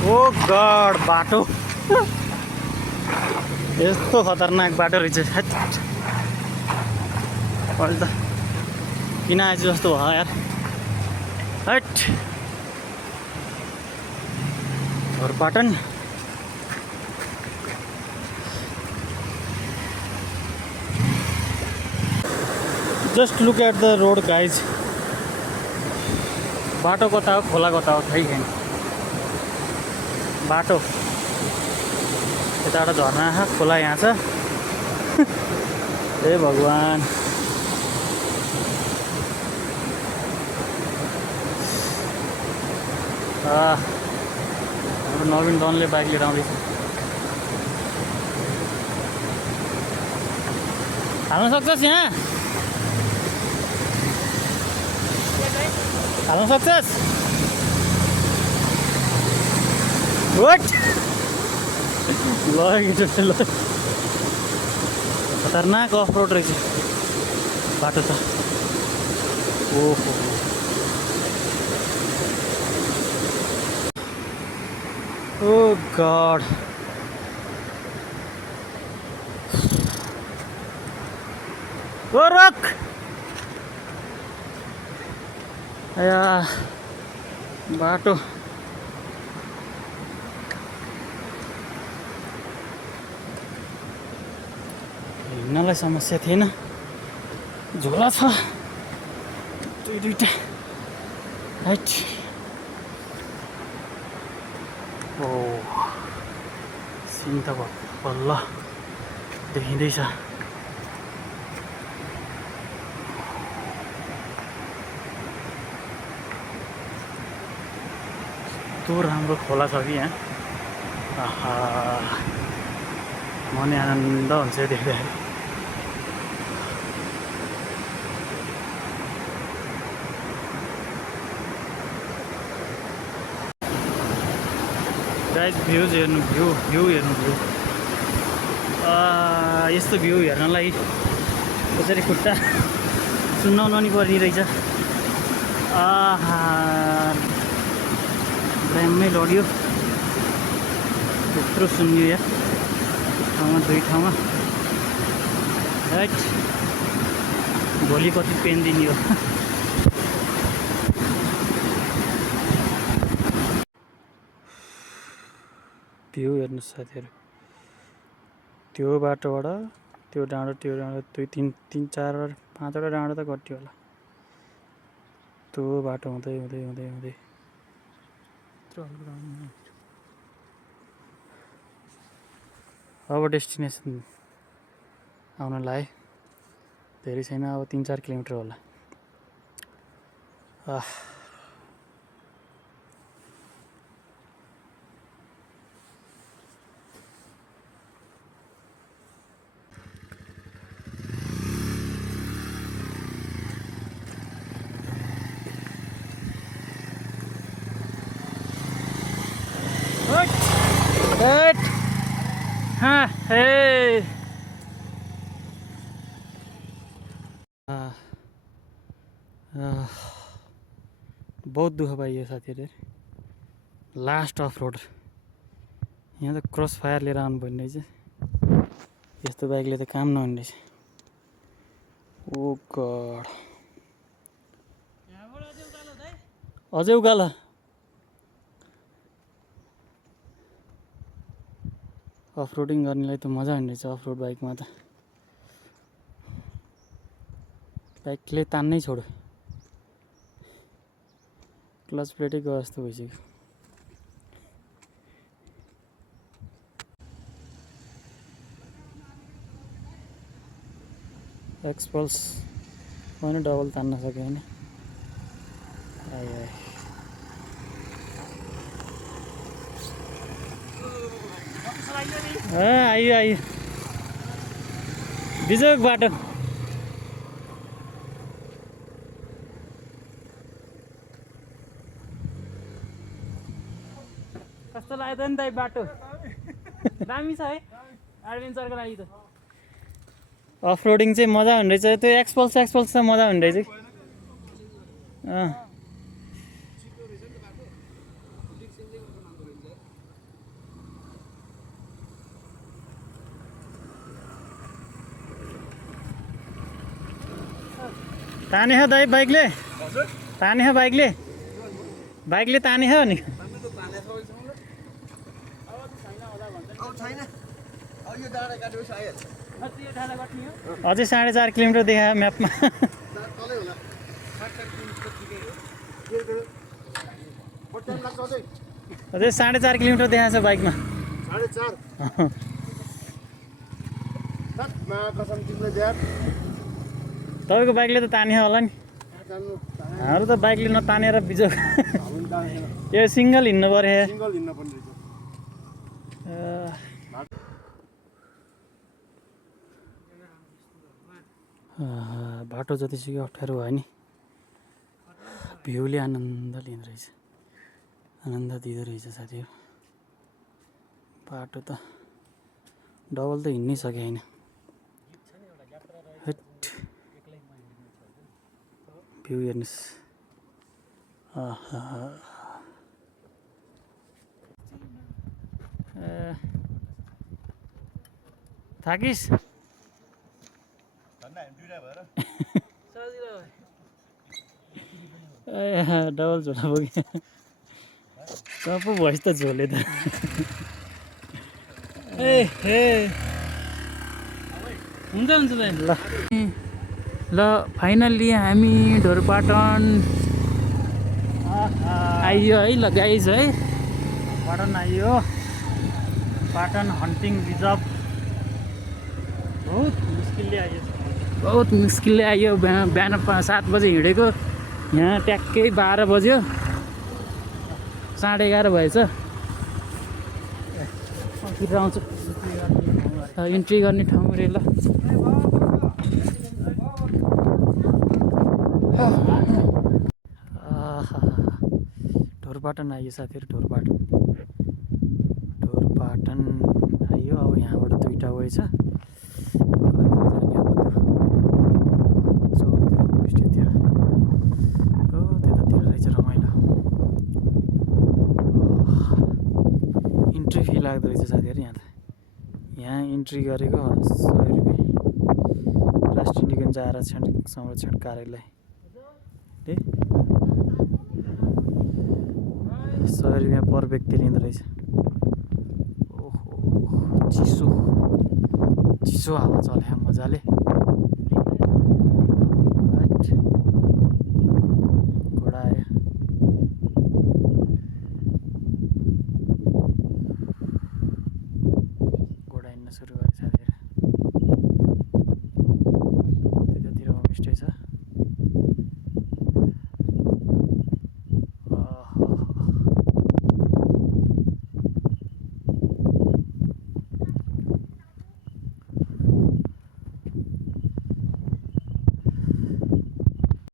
ओ God बाटो यस्तो खतरनाक बाटो रहेछ। अहिले त किन आएछु जस्तो भयो यार। हट घरपाटन just look at the road guys. बाटो कता हो खोला कता हो थाहै छैन। बाटो यताबाट झर्ना खोला यहाँ छ। हे भगवान् हाम्रो नवीन डनले बाइक लिएर आउँदैछ। हाल्न सक्छस् यहाँ? हाल्न सक्छस्? वाट ल ल खतरनाक अफ रोड रहेछ बाटो त। ओहो ओ गड रोक या बाटो हिँड्नलाई समस्या थिएन। झोला छ दुईटा राइट। ओ सिन त बल्ल देखिँदैछ। कस्तो राम्रो खोला छ कि यहाँ। आहा मन आनन्द हुन्छ देख्दाखेरि। गाइस भ्यूज हेर्नु भ्यू हेर्नु भ्यू। यस्तो भ्यू हेर्नलाई कसरी खुट्टा सुन्नाउनु नि पर्ने रहेछ। आहा ब्राममै लड्यो त्यत्रो सुन्यो यार ठाउँमा दुई ठाउँमा। राइट भोलि कति पेन दिने हो। भ्यू हेर्नु साथीहरू। त्यो बाटोबाट त्यो डाँडो दुई तिन चार पाँचवटा डाँडो त कट्यो होला। त्यो बाटो हुँदै हुँदै हुँदै हुँदै अब डेस्टिनेसन आउनलाई धेरै छैन। अब 3-4 किलोमिटर होला। बहुत दुःख पाइयो साथीहरू। लास्ट अफ रोड यहाँ त क्रस फायर लिएर आउनुपर्ने रहेछ। यस्तो बाइकले त काम नहुने रहेछ। ओ गड अझै उकालो। अफ रोडिङ गर्नेलाई त मजा हुने रहेछ अफ रोड बाइकमा त। बाइकले तान्नै छोड्यो। क्लच प्लेटै गयो जस्तो भइसक्यो। एक्सपल्स पनि डबल तान्न सक्यो भने आइयो बिजोक बाटो। कस्तो लाग्यो नि त बाटो? दामी छ है एडभेन्चरको लागि त। अफ रोडिङ चाहिँ मजा हुने रहेछ। त्यो एक्सपल्स त मजा हुने रहेछ। ताने हो दाइ बाइकले ताने हो बाइकले ताने हो नि अझै 4.5 किलोमिटर देखायो म्यापमा अझै 4.5 किलोमिटर देखाएको छ बाइकमा 4.5 तपाईँको बाइकले त तानियो होला नि हाम्रो त बाइकले नतानेर बिजो यो सिङ्गल हिँड्नु पऱ्यो सिंगल हिँड्न पर्ने बाटो जतिसुकै अप्ठ्यारो भयो नि भ्यूले आनन्द लिँदो रहेछ आनन्द दिँदो रहेछ साथीहरू बाटो त डबल त हिँड्नै सके होइन भ्यू हेर्नुहोस् थाकिस् डबल झोला पुग्यो सब भएछ त झोले त हुन्छ हुन्छ दाइ ल फाइनल्ली हामी ढोरपाटन आइयो है ल गाइज है पाटन आइयो पाटन हन्टिङ रिजर्भ बहुत मुस्किलले आइयो बिहान 7 बजे हिँडेको यहाँ ट्याक्कै 12 बज्यो 11:30 भएछ आउँछु इन्ट्री गर्ने ठाउँ रे ल ढोरपाटन आइयो साथीहरू ढोरपाटन आइयो अब यहाँबाट 2टा वे छ त्यतातिर रहेछ रमाइलो इन्ट्री फी लाग्दो रहेछ साथीहरू यहाँ इन्ट्री गरेको 100 रुपियाँ राष्ट्रिय निकुञ्ज आरक्षण संरक्षण कार्यालय 100 रुपियाँ पर व्यक्ति लिँदो रहेछ ओहो चिसो हावा चल्यो मजाले